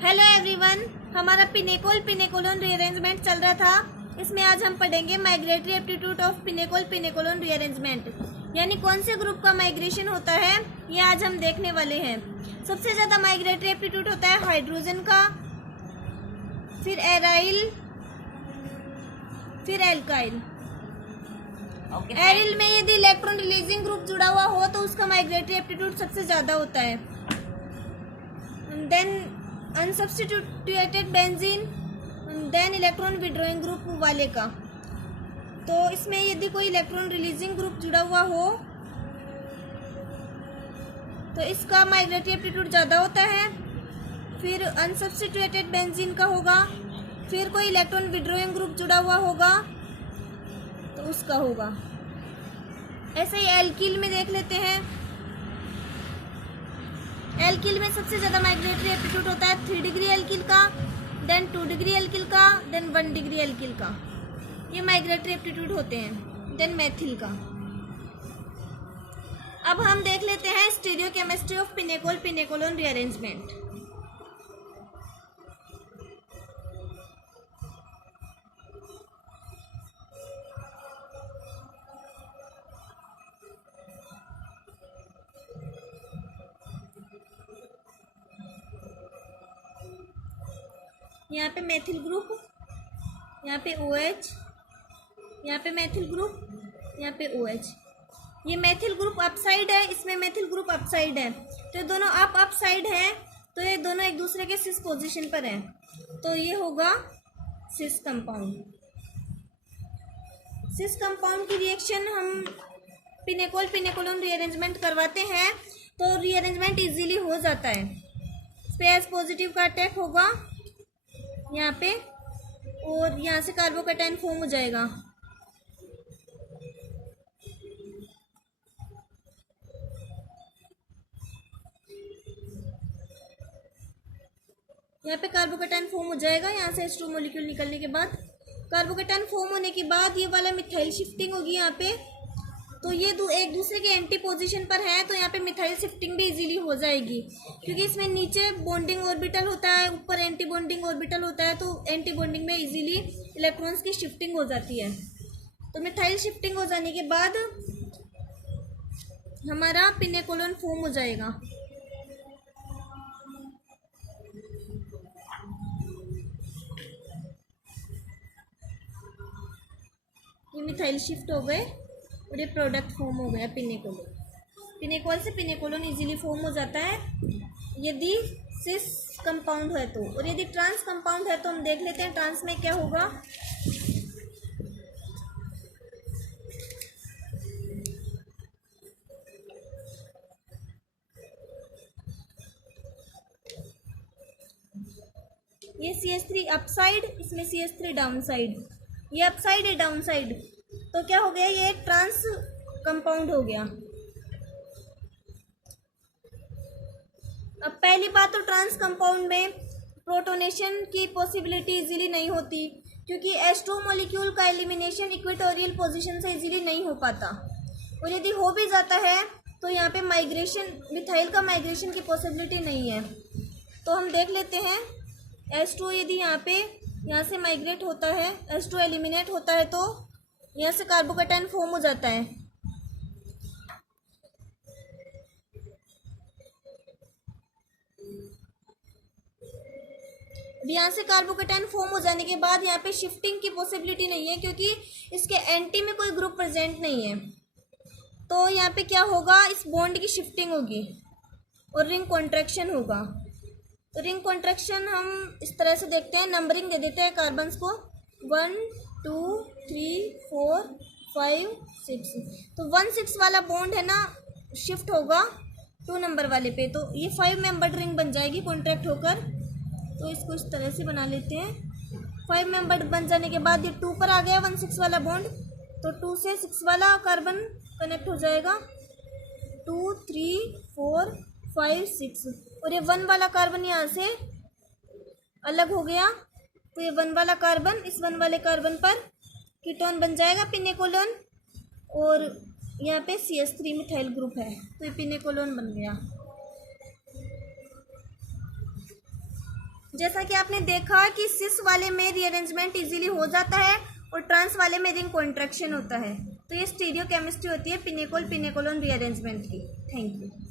Hello everyone, हमारा pinacolone rearrangement चल रहा था। इसमें आज हम पढ़ेंगे migratory aptitude of pinacolone rearrangement, यानी कौन से ग्रुप का माइग्रेशन होता है, ये आज हम देखने वाले हैं। सबसे ज़्यादा माइग्रेटरी एप्टीट्यूड होता है हाइड्रोजन का, फिर एराइल, फिर एल्काइल। एरिल में यदि इलेक्ट्रॉन रिलीजिंग ग्रुप जुड़ा हुआ हो तो उसका माइग्रेटरी एप्टीट्यूड सबसे ज़्यादा होता है। Then unsubstituted benzene, then electron withdrawing group वाले का। तो इसमें यदि कोई इलेक्ट्रॉन रिलीजिंग ग्रुप जुड़ा हुआ हो तो इसका माइग्रेटरी एप्टीट्यूड ज़्यादा होता है। फिर अनसब्स्टिट्यूटेड बेंजीन का होगा, फिर कोई इलेक्ट्रॉन विड्रॉइंग ग्रुप जुड़ा हुआ होगा तो उसका होगा। ऐसे ही एल्किल में देख लेते हैं। एल्किल में सबसे ज़्यादा माइग्रेटरी एप्टीट्यूड होता है 3 डिग्री एल्किल का, देन 2 डिग्री एल्किल का, देन 1 डिग्री एल्किल का। ये माइग्रेटरी एप्टीट्यूड होते हैं। देन मेथिल का। अब हम देख लेते हैं स्टीरियोकेमिस्ट्री ऑफ पिनेकोलोन रीअरेंजमेंट। यहाँ पे मेथिल ग्रुप, यहाँ पे OH, यहाँ पे मेथिल ग्रुप, यहाँ पे OH। ये मेथिल ग्रुप अपसाइड है, इसमें मेथिल ग्रुप अपसाइड है, तो ये दोनों अप साइड है, तो ये दोनों एक दूसरे के सिस पोजीशन पर हैं, तो ये होगा सिस कंपाउंड। सिस कंपाउंड की रिएक्शन हम पिनेकोलोन रीअरेंजमेंट करवाते हैं तो रीअरेंजमेंट इजीली हो जाता है। इस पे एस पॉजिटिव का अटैक होगा यहाँ पे, और यहाँ से कार्बोकैटायन फॉर्म हो जाएगा। यहाँ पे कार्बोकैटायन फॉर्म हो जाएगा। यहाँ से H2 मॉलिक्यूल निकलने के बाद कार्बोकैटायन फॉर्म होने के बाद ये वाला मिथाइल शिफ्टिंग होगी यहाँ पे, तो ये एक दूसरे के एंटी पोजीशन पर है, तो यहाँ पे मिथाइल शिफ्टिंग भी इजीली हो जाएगी, क्योंकि इसमें नीचे बॉन्डिंग ऑर्बिटल होता है, ऊपर एंटी बॉन्डिंग ऑर्बिटल होता है, तो एंटी बॉन्डिंग में इजीली इलेक्ट्रॉन्स की शिफ्टिंग हो जाती है। तो मिथाइल शिफ्टिंग हो जाने के बाद हमारा पिनेकोलोन फॉर्म हो जाएगा। ये मिथाइल शिफ्ट हो गए और ये प्रोडक्ट फॉर्म हो गया पिनेकोलोन। पिनेकोल से पिनेकोलोन इजीली फॉर्म हो जाता है यदि सिस कंपाउंड है तो, और यदि ट्रांस कंपाउंड है तो हम देख लेते हैं ट्रांस में क्या होगा। ये CH3 अपसाइड, इसमें CH3 डाउन साइड, ये अपसाइड है डाउन साइड, तो क्या हो गया, ये एक ट्रांस कंपाउंड हो गया। अब पहली बात तो ट्रांस कंपाउंड में प्रोटोनेशन की पॉसिबिलिटी इजीली नहीं होती, क्योंकि H2 मॉलिक्यूल का एलिमिनेशन इक्वेटोरियल पोजीशन से इजीली नहीं हो पाता, और यदि हो भी जाता है तो यहाँ पे माइग्रेशन, मिथाइल का माइग्रेशन की पॉसिबिलिटी नहीं है। तो हम देख लेते हैं H2 यदि यहाँ से माइग्रेट होता है, H2 एलिमिनेट होता है, तो यहाँ से कार्बोकैटायन फॉर्म हो जाता है। यहाँ से कार्बोकैटायन फॉर्म हो जाने के बाद यहाँ पे शिफ्टिंग की पॉसिबिलिटी नहीं है, क्योंकि इसके एंटी में कोई ग्रुप प्रेजेंट नहीं है। तो यहाँ पे क्या होगा, इस बॉन्ड की शिफ्टिंग होगी और रिंग कॉन्ट्रैक्शन होगा। तो रिंग कॉन्ट्रैक्शन हम इस तरह से देखते हैं, नंबरिंग दे देते हैं कार्बन्स को 1 2 3 4 5 6। तो 1 6 वाला बॉन्ड है ना, शिफ्ट होगा 2 नंबर वाले पे, तो ये 5 मेंबर्ड रिंग बन जाएगी कॉन्ट्रैक्ट होकर। तो इसको इस तरह से बना लेते हैं। 5 मेंबर्ड बन जाने के बाद ये 2 पर आ गया 1 6 वाला बॉन्ड, तो 2 से 6 वाला कार्बन कनेक्ट हो जाएगा, 2 3 4 5 6, और ये 1 वाला कार्बन यहाँ से अलग हो गया, तो ये 1 वाला कार्बन इस 1 वाले कार्बन पर कीटोन बन जाएगा पिनेकोलोन, और यहाँ पे CH3 मिथाइल ग्रुप है, तो ये पिनेकोलोन बन गया। जैसा कि आपने देखा कि सिस वाले में रीअरेंजमेंट इजीली हो जाता है और ट्रांस वाले में रिंग कॉन्ट्रैक्शन होता है। तो ये स्टीरियो केमिस्ट्री होती है पिनेकोल पिनेकोलोन रीअरेंजमेंट की। Thank you.